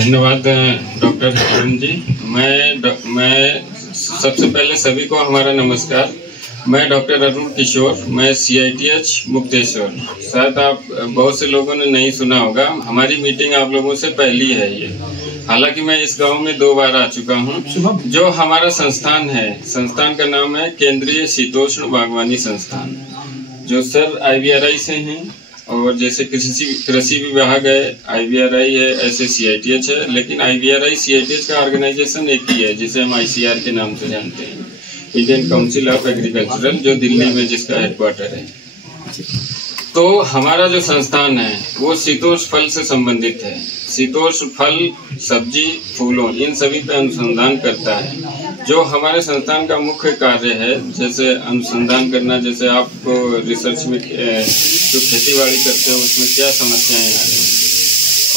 धन्यवाद डॉक्टर हरिवंश जी। मैं सबसे पहले सभी को हमारा नमस्कार। मैं डॉक्टर अरुण किशोर, मैं CITH मुक्तेश्वर। शायद आप बहुत से लोगों ने नहीं सुना होगा, हमारी मीटिंग आप लोगों से पहली है ये। हालांकि मैं इस गांव में 2 बार आ चुका हूँ। जो हमारा संस्थान है, संस्थान का नाम है केंद्रीय शीतोष्ण बागवानी संस्थान, जो सर IVRI से हैं। और जैसे कृषि विभाग है, IVRI है, ऐसे CITH है। लेकिन IVRI CITH का ऑर्गेनाइजेशन एक ही है, जिसे हम ICR के नाम से जानते हैं, इंडियन काउंसिल ऑफ एग्रीकल्चरल, जो दिल्ली में जिसका हेडक्वार्टर है। तो हमारा जो संस्थान है वो शीतोष्ण फल से संबंधित है। शीतोष्ण फल, सब्जी, फूलों, इन सभी पे अनुसंधान करता है। जो हमारे संस्थान का मुख्य कार्य है, जैसे अनुसंधान करना, जैसे आपको रिसर्च में जो खेती बाड़ी करते हो उसमें क्या समस्याएं आ रही हैं,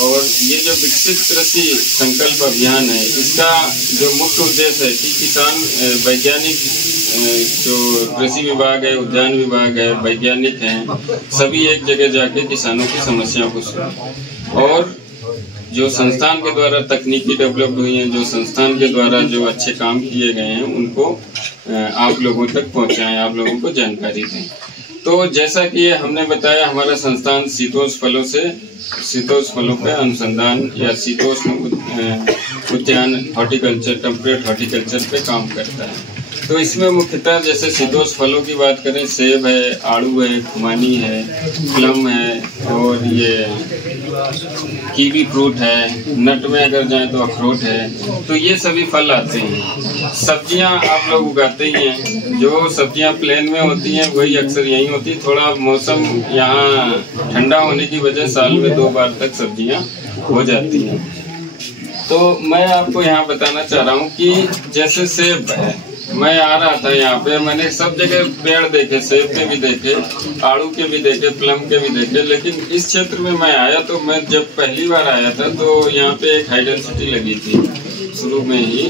और ये जो विकसित कृषि संकल्प अभियान है, इसका जो मुख्य उद्देश्य है कि किसान वैज्ञानिक, जो कृषि विभाग है, उद्यान विभाग है, वैज्ञानिक हैं, सभी एक जगह जाके किसानों की समस्याओं को सुने, और जो संस्थान के द्वारा तकनीकी डेवलप हुई हैं, जो संस्थान के द्वारा जो अच्छे काम किए गए हैं, उनको आप लोगों तक पहुंचाएं, आप लोगों को जानकारी दें। तो जैसा कि हमने बताया, हमारा संस्थान शीतोष्ण फलों पे अनुसंधान या शीतोष्ण उद्यान, हॉर्टिकल्चर, टेम्परेट हॉर्टिकल्चर पे काम करता है। तो इसमें मुख्यतः जैसे शीतोष्ण फलों की बात करें, सेब है, आड़ू है, खुमानी है, प्लम है, और ये कीवी फ्रूट है, नट में अगर जाए तो अखरोट है। तो ये सभी फल आते हैं। सब्जियां आप लोग उगाते ही हैं। जो सब्जियां प्लेन में होती हैं वही अक्सर यहीं होती है। थोड़ा मौसम यहाँ ठंडा होने की वजह साल में 2 बार तक सब्जियां हो जाती हैं। तो मैं आपको यहाँ बताना चाह रहा हूँ कि जैसे सेब है, मैं आ रहा था यहाँ पे, मैंने सब जगह पेड़ देखे, सेब के भी देखे, आड़ू के भी देखे, प्लम के भी देखे। लेकिन इस क्षेत्र में मैं आया, तो मैं जब पहली बार आया था तो यहाँ पे एक हाई डेंसिटी लगी थी शुरू में ही।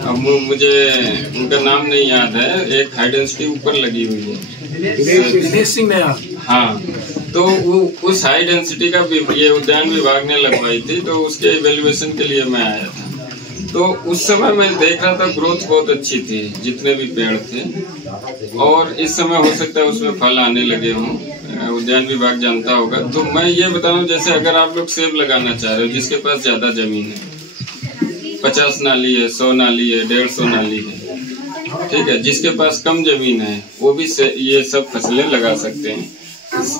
अब मुझे उनका नाम नहीं याद है, एक हाई डेंसिटी ऊपर लगी हुई है। हाँ, तो उस हाई डेंसिटी का ये उद्यान विभाग ने लगवाई थी, तो उसके इवेल्युएशन के लिए मैं आया था। तो उस समय मैं देख रहा था, ग्रोथ बहुत अच्छी थी, जितने भी पेड़ थे। और इस समय हो सकता है उसमें फल आने लगे हों, उद्यान विभाग जानता होगा। तो मैं ये बता रहा हूँ, जैसे अगर आप लोग सेब लगाना चाह रहे हो, जिसके पास ज्यादा जमीन है, 50 नाली है, 100 नाली है, 150 नाली है, ठीक है, जिसके पास कम जमीन है वो भी ये सब फसलें लगा सकते हैं।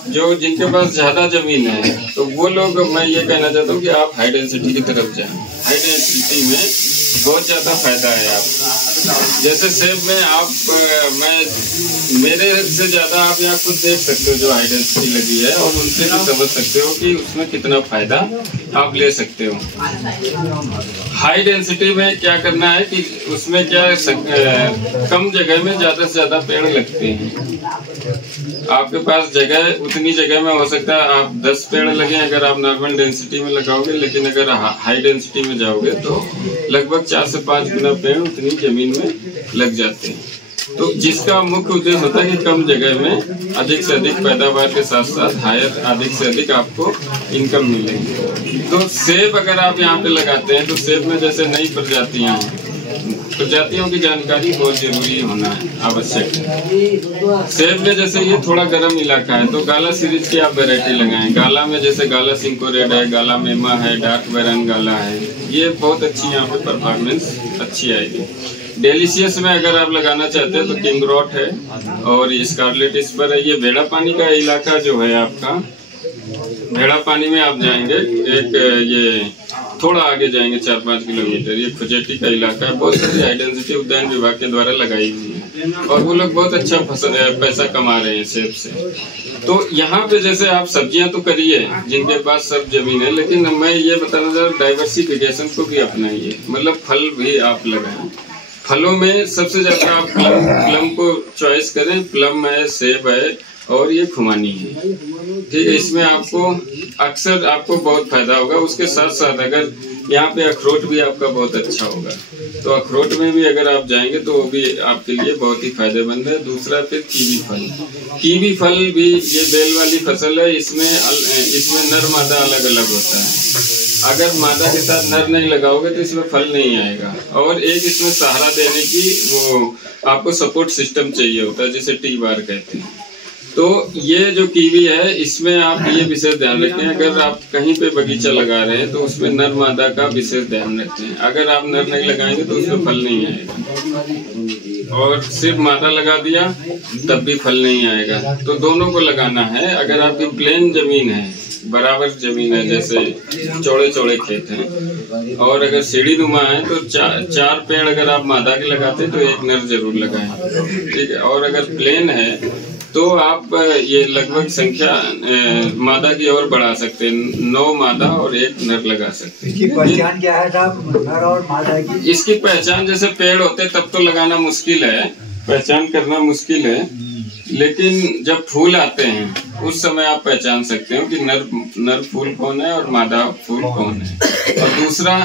जो जिनके पास ज्यादा जमीन है, तो वो लोग, मैं ये कहना चाहता हूँ कि आप हाई डेंसिटी की तरफ जाएं। हाई डेंसिटी में बहुत ज्यादा फायदा है आपको। जैसे सेब में आप मेरे से ज्यादा आप यहाँ खुद देख सकते हो जो हाई डेंसिटी लगी है, और उनसे भी समझ सकते हो कि उसमें कितना फायदा आप ले सकते हो। हाई डेंसिटी में क्या करना है कि उसमें क्या कम जगह में ज्यादा से ज्यादा पेड़ लगते हैं। आपके पास जगह, उतनी जगह में हो सकता है आप 10 पेड़ लगे अगर आप नॉर्मल डेंसिटी में लगाओगे, लेकिन अगर हाई डेंसिटी में जाओगे तो लगभग 4 से 5 गुना पेड़ उतनी जमीन में लग जाते हैं। तो जिसका मुख्य उद्देश्य होता है कि कम जगह में अधिक से अधिक पैदावार के साथ साथ हायर, अधिक से अधिक आपको इनकम मिलेगी। तो सेब अगर आप यहाँ पे लगाते हैं, तो सेब में जैसे नई प्रजातियां हैं, प्रजातियों की जानकारी बहुत जरूरी होना है, आवश्यक है। सेब में जैसे ये थोड़ा गर्म इलाका है, तो गाला सीरीज की आप वैरायटी लगाएं। गाला में जैसे गाला सिंको रेड है, गाला मेमा है, डार्क वेरन गाला है, ये बहुत अच्छी यहाँ पे परफॉर्मेंस अच्छी आएगी। डेलिशियस में अगर आप लगाना चाहते हैं तो किंग रॉट है, और स्कारलेट स्पर है। ये भेड़ा पानी का इलाका जो है आपका, भेड़ा पानी में आप जाएंगे, एक ये थोड़ा आगे जाएंगे 4-5 किलोमीटर, ये खुजेटी का इलाका है। बहुत सारी हाई डेंसिटी उद्यान विभाग के द्वारा लगाई हुई है, और वो लोग बहुत अच्छा पैसा कमा रहे हैं सेब से। तो यहाँ पे जैसे आप सब्जियां तो करिए जिनके पास सब जमीन है, लेकिन मैं ये बताना चाह रहा हूँ, डाइवर्सिफिकेशन को भी अपनाइए, मतलब फल भी आप लगाएं। फलों में सबसे ज्यादा आप प्लम को चॉइस करें। प्लम है, सेब है, और ये खुमानी है, ठीक है। इसमें आपको अक्सर आपको बहुत फायदा होगा। उसके साथ साथ अगर यहाँ पे अखरोट भी आपका बहुत अच्छा होगा, तो अखरोट में भी अगर आप जाएंगे तो वो भी आपके लिए बहुत ही फायदेमंद है। दूसरा फिर कीवी फल भी ये बेल वाली फसल है, इसमें नर मादा अलग अलग होता है। अगर मादा के साथ नर नहीं लगाओगे तो इसमें फल नहीं आएगा। और एक इसमें सहारा देने की वो आपको सपोर्ट सिस्टम चाहिए होता है, जिसे टी बार कहते हैं। तो ये जो कीवी है, इसमें आप ये विशेष ध्यान रखें, अगर आप कहीं पे बगीचा लगा रहे हैं तो उसमें नर मादा का विशेष ध्यान रखें। अगर आप नर नहीं लगाएंगे तो उसमें फल नहीं आएगा, और सिर्फ मादा लगा दिया तब भी फल नहीं आएगा। तो दोनों को लगाना है। अगर आपकी प्लेन जमीन है, बराबर जमीन है, जैसे चौड़े चौड़े खेत हैं, और अगर सीढ़ी नुमा है तो चार पेड़ अगर आप मादा के लगाते हैं तो एक नर जरूर लगाएं, ठीक है। और अगर प्लेन है तो आप ये लगभग संख्या मादा की ओर बढ़ा सकते हैं, 9 मादा और 1 नर लगा सकते हैं। इसकी पहचान क्या है साहब, नर और मादा की? इसकी पहचान, जैसे पेड़ होते तब तो लगाना मुश्किल है, पहचान करना मुश्किल है, लेकिन जब फूल आते हैं उस समय आप पहचान सकते हो कि नर फूल कौन है और मादा फूल कौन है। और दूसरा,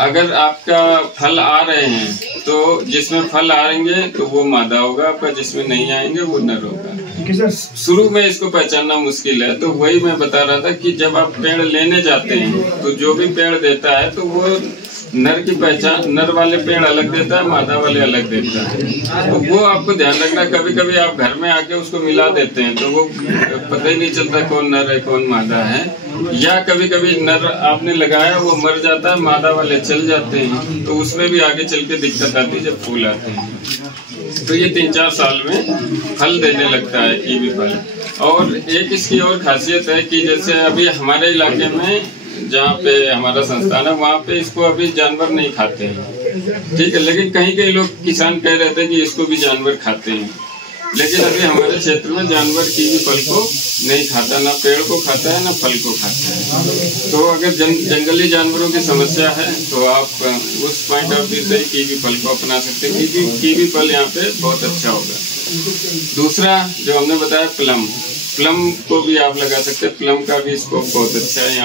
अगर आपका फल आ रहे हैं तो जिसमें फल आएंगे तो वो मादा होगा आपका, जिसमें नहीं आएंगे वो नर होगा। शुरू में इसको पहचानना मुश्किल है, तो वही मैं बता रहा था कि जब आप पेड़ लेने जाते हैं तो जो भी पेड़ देता है तो वो नर की पहचान, नर वाले पेड़ अलग देता है, मादा वाले अलग देता है। तो वो आपको ध्यान रखना। कभी कभी आप घर में आके उसको मिला देते हैं तो वो पता ही नहीं चलता कौन नर है कौन मादा है, या कभी कभी नर आपने लगाया वो मर जाता है, मादा वाले चल जाते हैं, तो उसमें भी आगे चल के दिक्कत आती है जब फूल आते हैं। तो ये 3-4 साल में फल देने लगता है कीवी फल। और एक इसकी और खासियत है कि जैसे अभी हमारे इलाके में जहाँ पे हमारा संस्थान है वहाँ पे इसको अभी जानवर नहीं खाते हैं, ठीक है, लेकिन कहीं कहीं लोग किसान कह रहे थे कि इसको भी जानवर खाते हैं, लेकिन अभी हमारे क्षेत्र में जानवर कीवी फल को नहीं खाता, ना पेड़ को खाता है ना फल को खाता है। तो अगर जंगली जानवरों की समस्या है तो आप उस पॉइंट ऑफ व्यू से कीवी फल को अपना सकते हैं, क्योंकि कीवी फल यहाँ पे बहुत अच्छा होगा। दूसरा जो हमने बताया प्लम को भी आप लगा सकते हैं, प्लम का भी स्कोप बहुत अच्छा है।